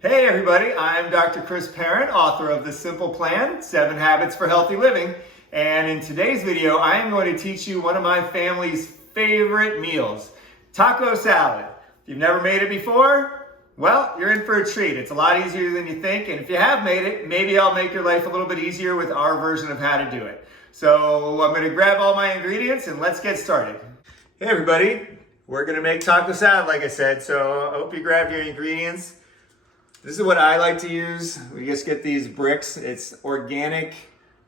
Hey everybody, I'm Dr. Chris Perron, author of The Simple Plan, 7 Habits for Healthy Living. And in today's video, I am going to teach you one of my family's favorite meals, taco salad. If you've never made it before, well, you're in for a treat. It's a lot easier than you think. And if you have made it, maybe I'll make your life a little bit easier with our version of how to do it. So I'm going to grab all my ingredients and let's get started. Hey everybody, we're going to make taco salad like I said. So I hope you grabbed your ingredients. This is what I like to use. We just get these bricks. It's organic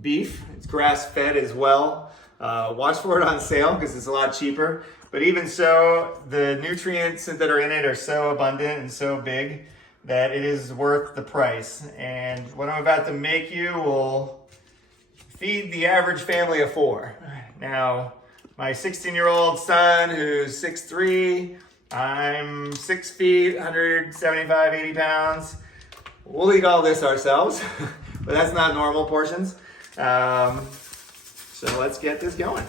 beef. It's grass-fed as well. Watch for it on sale because it's a lot cheaper. But even so, the nutrients that are in it are so abundant and so big that it is worth the price. And what I'm about to make you will feed the average family of 4. Now, my 16-year-old son who's 6'3", I'm 6 feet, 175, 80 pounds. We'll eat all this ourselves, but that's not normal portions. So let's get this going.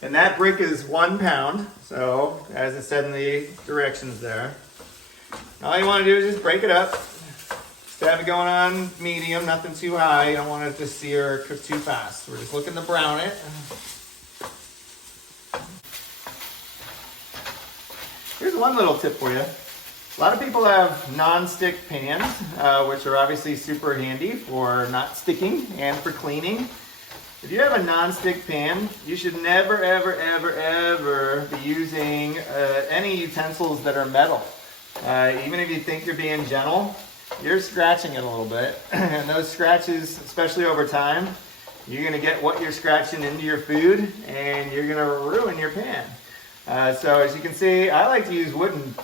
And that brick is 1 pound. So as it said in the directions there, all you want to do is just break it up. Just have it going on medium, nothing too high. You don't want it to sear or cook too fast. We're just looking to brown it. Here's one little tip for you. A lot of people have non-stick pans, which are obviously super handy for not sticking and for cleaning. If you have a non-stick pan, you should never, ever, ever, ever be using any utensils that are metal. Even if you think you're being gentle, you're scratching it a little bit. And those scratches, especially over time, you're gonna get what you're scratching into your food and you're gonna ruin your pan. So as you can see, I like to use wooden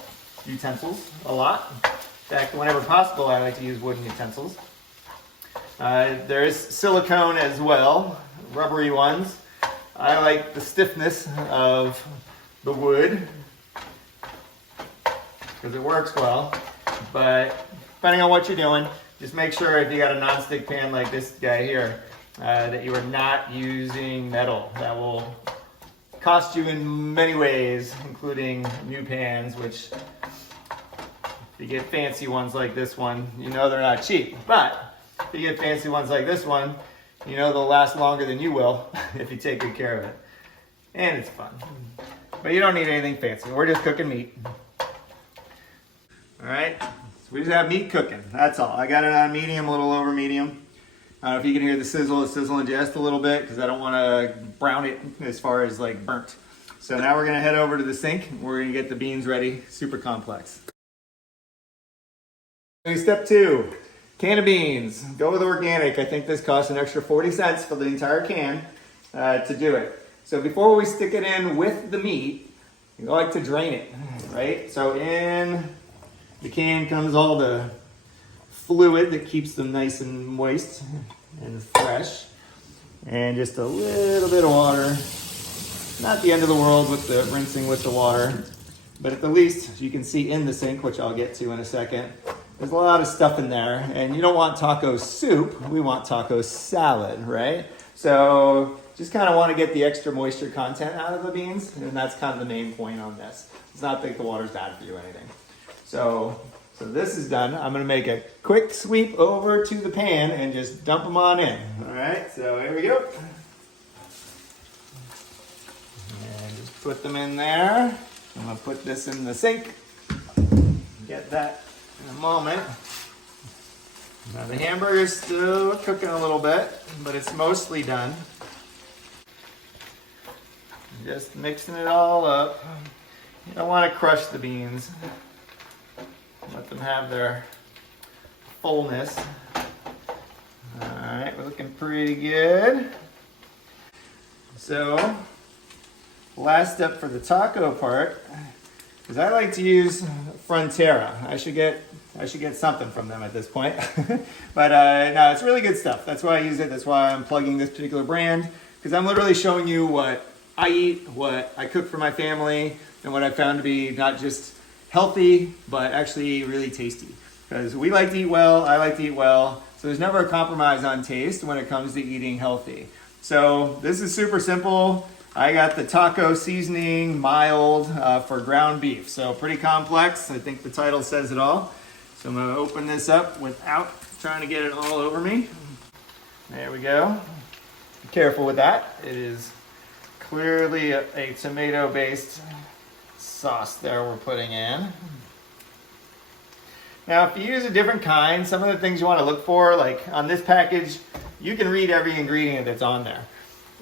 utensils a lot. In fact, whenever possible, I like to use wooden utensils. There is silicone as well, rubbery ones. I like the stiffness of the wood because it works well. But depending on what you're doing, just make sure if you got a non-stick pan like this guy here, that you are not using metal. That will cost you in many ways, including new pans, which if you get fancy ones like this one, you know they're not cheap. But if you get fancy ones like this one, you know they'll last longer than you will if you take good care of it. And it's fun. But you don't need anything fancy. We're just cooking meat. All right, so we just have meat cooking. That's all. I got it on medium, a little over medium. I don't know if you can hear the sizzle, it's sizzling just a little bit because I don't want to brown it as far as like burnt. So now we're going to head over to the sink. We're going to get the beans ready. Super complex. Step 2, can of beans. Go with organic. I think this costs an extra 40 cents for the entire can to do it. So before we stick it in with the meat, you like to drain it, right? So in the can comes all the fluid that keeps them nice and moist and fresh, and just a little bit of water. Not the end of the world with the rinsing with the water, but at the least you can see in the sink, which I'll get to in a second, there's a lot of stuff in there. And you don't want taco soup, we want taco salad, right? So just kind of want to get the extra moisture content out of the beans, and that's kind of the main point on this. It's not that the water's bad for you or anything. So this is done. I'm going to make a quick sweep over to the pan and just dump them on in. All right, so here we go. And just put them in there. I'm going to put this in the sink. Get that in a moment. Now the hamburger's still cooking a little bit, but it's mostly done. Just mixing it all up. You don't want to crush the beans. Let them have their fullness. All right, we're looking pretty good. So, last step for the taco part is I like to use Frontera. I should get something from them at this point. But no, it's really good stuff. That's why I use it. That's why I'm plugging this particular brand, because I'm literally showing you what I eat, what I cook for my family, and what I found to be not just healthy, but actually really tasty. Because we like to eat well, I like to eat well, so there's never a compromise on taste when it comes to eating healthy. So this is super simple. I got the taco seasoning mild for ground beef. So pretty complex. I think the title says it all. So I'm gonna open this up without trying to get it all over me. There we go. Be careful with that. It is clearly a tomato-based sauce there we're putting in. Now, if you use a different kind, some of the things you want to look for, like on this package, you can read every ingredient that's on there.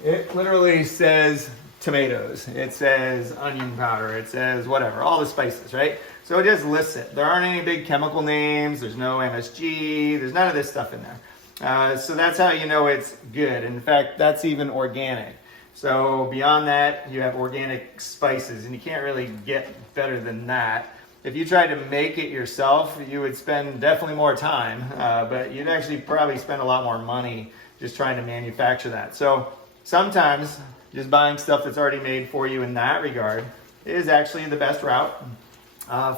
It literally says tomatoes, it says onion powder, it says whatever, all the spices, right? So it just lists it. There aren't any big chemical names, there's no MSG, there's none of this stuff in there. So that's how you know it's good. In fact, that's even organic. So beyond that, you have organic spices, and you can't really get better than that. If you tried to make it yourself, you would spend definitely more time, but you'd actually probably spend a lot more money just trying to manufacture that. So sometimes just buying stuff that's already made for you in that regard is actually the best route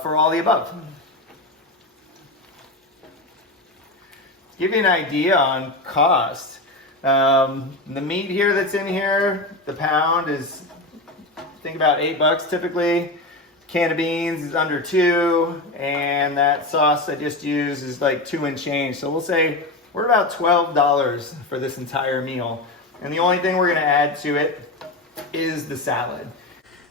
for all the above. To give you an idea on cost, the meat here that's in here, the pound is, think about $8 typically. Can of beans is under $2, and that sauce I just used is like $2 and change. So we'll say we're about $12 for this entire meal. And the only thing we're gonna add to it is the salad.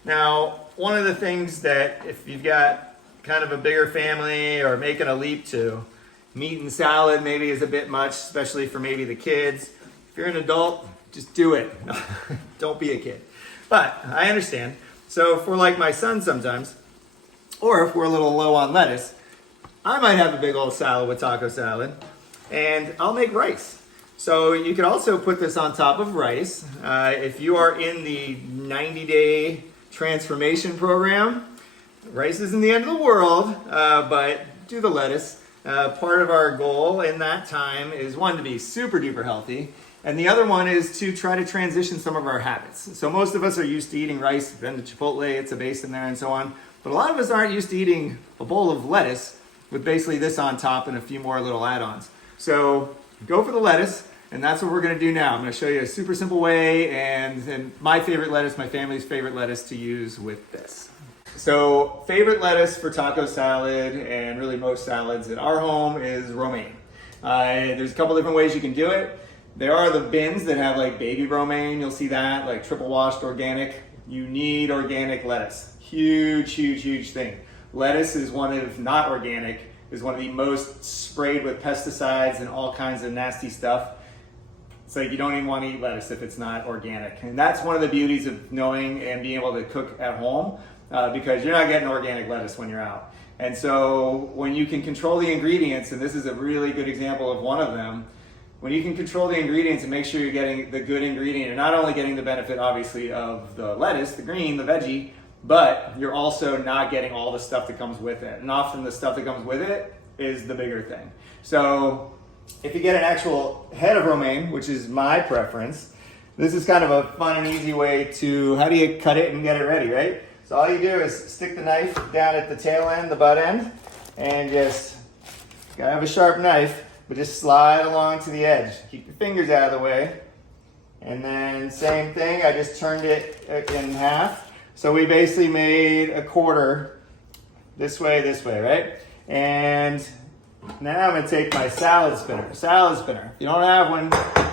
Now, one of the things that if you've got kind of a bigger family or making a leap to, meat and salad maybe is a bit much, especially for maybe the kids. If you're an adult, just do it. Don't be a kid. But I understand. So if we're like my son sometimes, or if we're a little low on lettuce, I might have a big old salad with taco salad, and I'll make rice. So you could also put this on top of rice. If you are in the 90-day transformation program, rice isn't the end of the world, but do the lettuce. Part of our goal in that time is, one, to be super duper healthy, and the other one is to try to transition some of our habits. So most of us are used to eating rice, then the Chipotle, it's a base in there and so on. But a lot of us aren't used to eating a bowl of lettuce with basically this on top and a few more little add-ons. So go for the lettuce, and that's what we're gonna do now. I'm gonna show you a super simple way and my favorite lettuce, my family's favorite lettuce to use with this. So favorite lettuce for taco salad and really most salads at our home is romaine. There's a couple different ways you can do it. There are the bins that have like baby romaine. You'll see that, like triple washed organic. You need organic lettuce. Huge, huge, huge thing. Lettuce is one of, not organic, is one of the most sprayed with pesticides and all kinds of nasty stuff. It's like you don't even want to eat lettuce if it's not organic. And that's one of the beauties of knowing and being able to cook at home, because you're not getting organic lettuce when you're out. And so when you can control the ingredients, and this is a really good example of one of them, when you can control the ingredients and make sure you're getting the good ingredient, you're not only getting the benefit obviously of the lettuce, the green, the veggie, but you're also not getting all the stuff that comes with it. And often the stuff that comes with it is the bigger thing. So if you get an actual head of romaine, which is my preference, this is kind of a fun and easy way to, how do you cut it and get it ready, right? So all you do is stick the knife down at the tail end, the butt end, and just, gotta have a sharp knife, but just slide along to the edge. Keep your fingers out of the way. And then same thing, I just turned it in half. So we basically made a quarter this way, right? And now I'm gonna take my salad spinner. If you don't have one,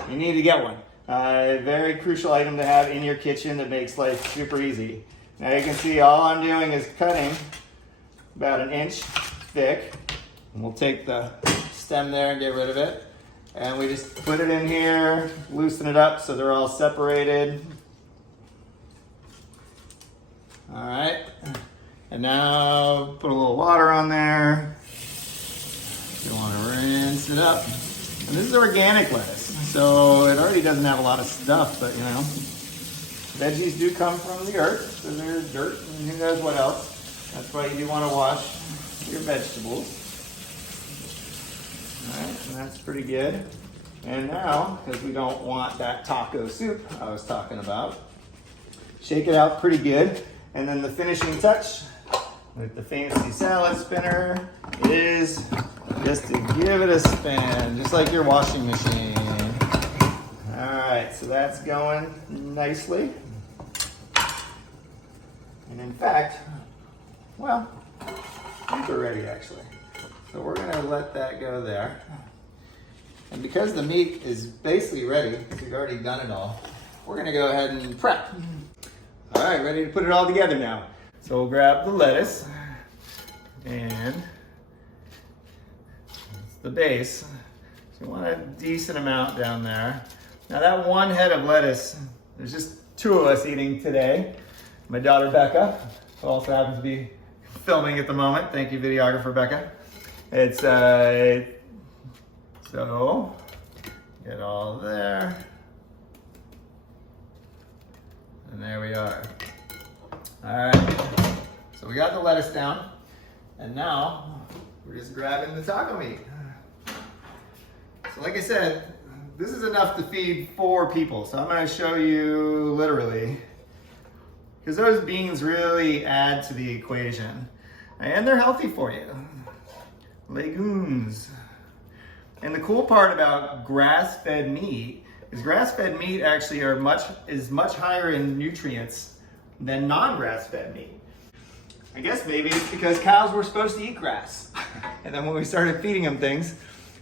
you need to get one. A very crucial item to have in your kitchen that makes life super easy. Now you can see all I'm doing is cutting about 1 inch thick. And we'll take the stem there and get rid of it. And we just put it in here, loosen it up so they're all separated. All right. And now put a little water on there. You want to rinse it up. And this is organic lettuce, so it already doesn't have a lot of stuff, but you know, veggies do come from the earth, so there's dirt and who knows what else. That's why you do want to wash your vegetables. All right, and that's pretty good. And now, because we don't want that taco soup I was talking about, shake it out pretty good. And then the finishing touch with the fancy salad spinner is just to give it a spin, just like your washing machine. All right, so that's going nicely. And in fact, well, these are ready actually. So we're gonna let that go there. And because the meat is basically ready, because we've already done it all, we're gonna go ahead and prep. All right, ready to put it all together now. So we'll grab the lettuce and it's the base. So you want a decent amount down there. Now that one head of lettuce, there's just 2 of us eating today. My daughter Becca, who also happens to be filming at the moment. Thank you, videographer Becca. It's so get all there. And there we are. All right, so we got the lettuce down, and now we're just grabbing the taco meat. So like I said, this is enough to feed 4 people. So I'm gonna show you literally, because those beans really add to the equation. And they're healthy for you. Legumes. And the cool part about grass-fed meat is grass-fed meat actually is much higher in nutrients than non-grass-fed meat. I guess maybe it's because cows were supposed to eat grass. And then when we started feeding them things,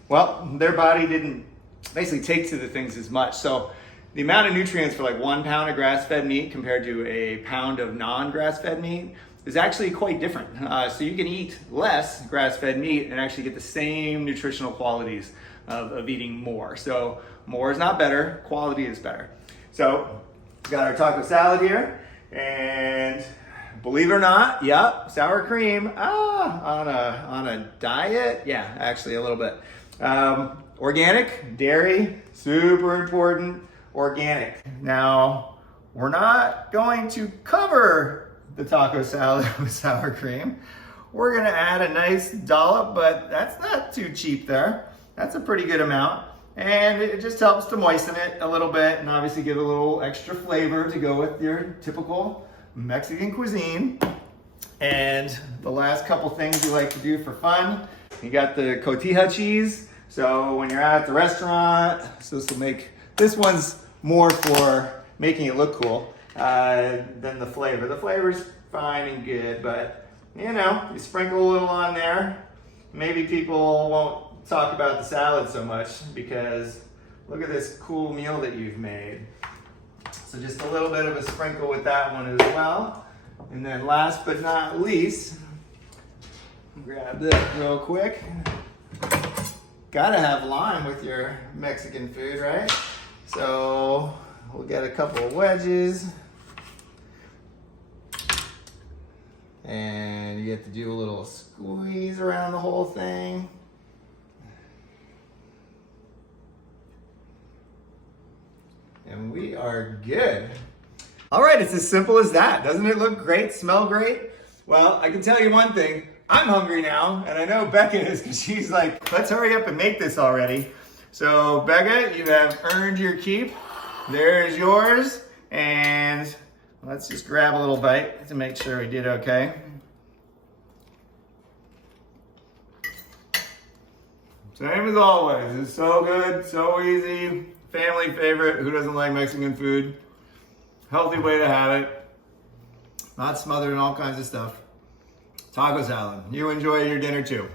well, their body didn't basically take to the things as much. So the amount of nutrients for like 1 pound of grass-fed meat compared to a pound of non-grass-fed meat is actually quite different. So you can eat less grass-fed meat and actually get the same nutritional qualities of eating more. So more is not better, quality is better. So we got our taco salad here, and believe it or not, yep, sour cream, on a diet, yeah, actually a little bit. Organic, dairy, super important, organic. Now, we're not going to cover the taco salad with sour cream. We're gonna add a nice dollop, but that's not too cheap there. That's a pretty good amount. And it just helps to moisten it a little bit and obviously give a little extra flavor to go with your typical Mexican cuisine. And the last couple things we like to do for fun, you got the cotija cheese. So when you're out at the restaurant, so this one's more for making it look cool than the flavor. The flavor's fine and good, but you know, you sprinkle a little on there. Maybe people won't talk about the salad so much because look at this cool meal that you've made. So just a little bit of a sprinkle with that one as well. And then last but not least, grab this real quick. Gotta have lime with your Mexican food, right? So we'll get a couple of wedges. And you get to do a little squeeze around the whole thing. And we are good. All right, it's as simple as that. Doesn't it look great, smell great? Well, I can tell you one thing. I'm hungry now, and I know Becca is because she's like, let's hurry up and make this already. So Becca, you have earned your keep. There's yours. And let's just grab a little bite to make sure we did okay. Same as always. It's so good, so easy. Family favorite. Who doesn't like Mexican food? Healthy way to have it. Not smothered in all kinds of stuff. Taco salad. You enjoy your dinner too.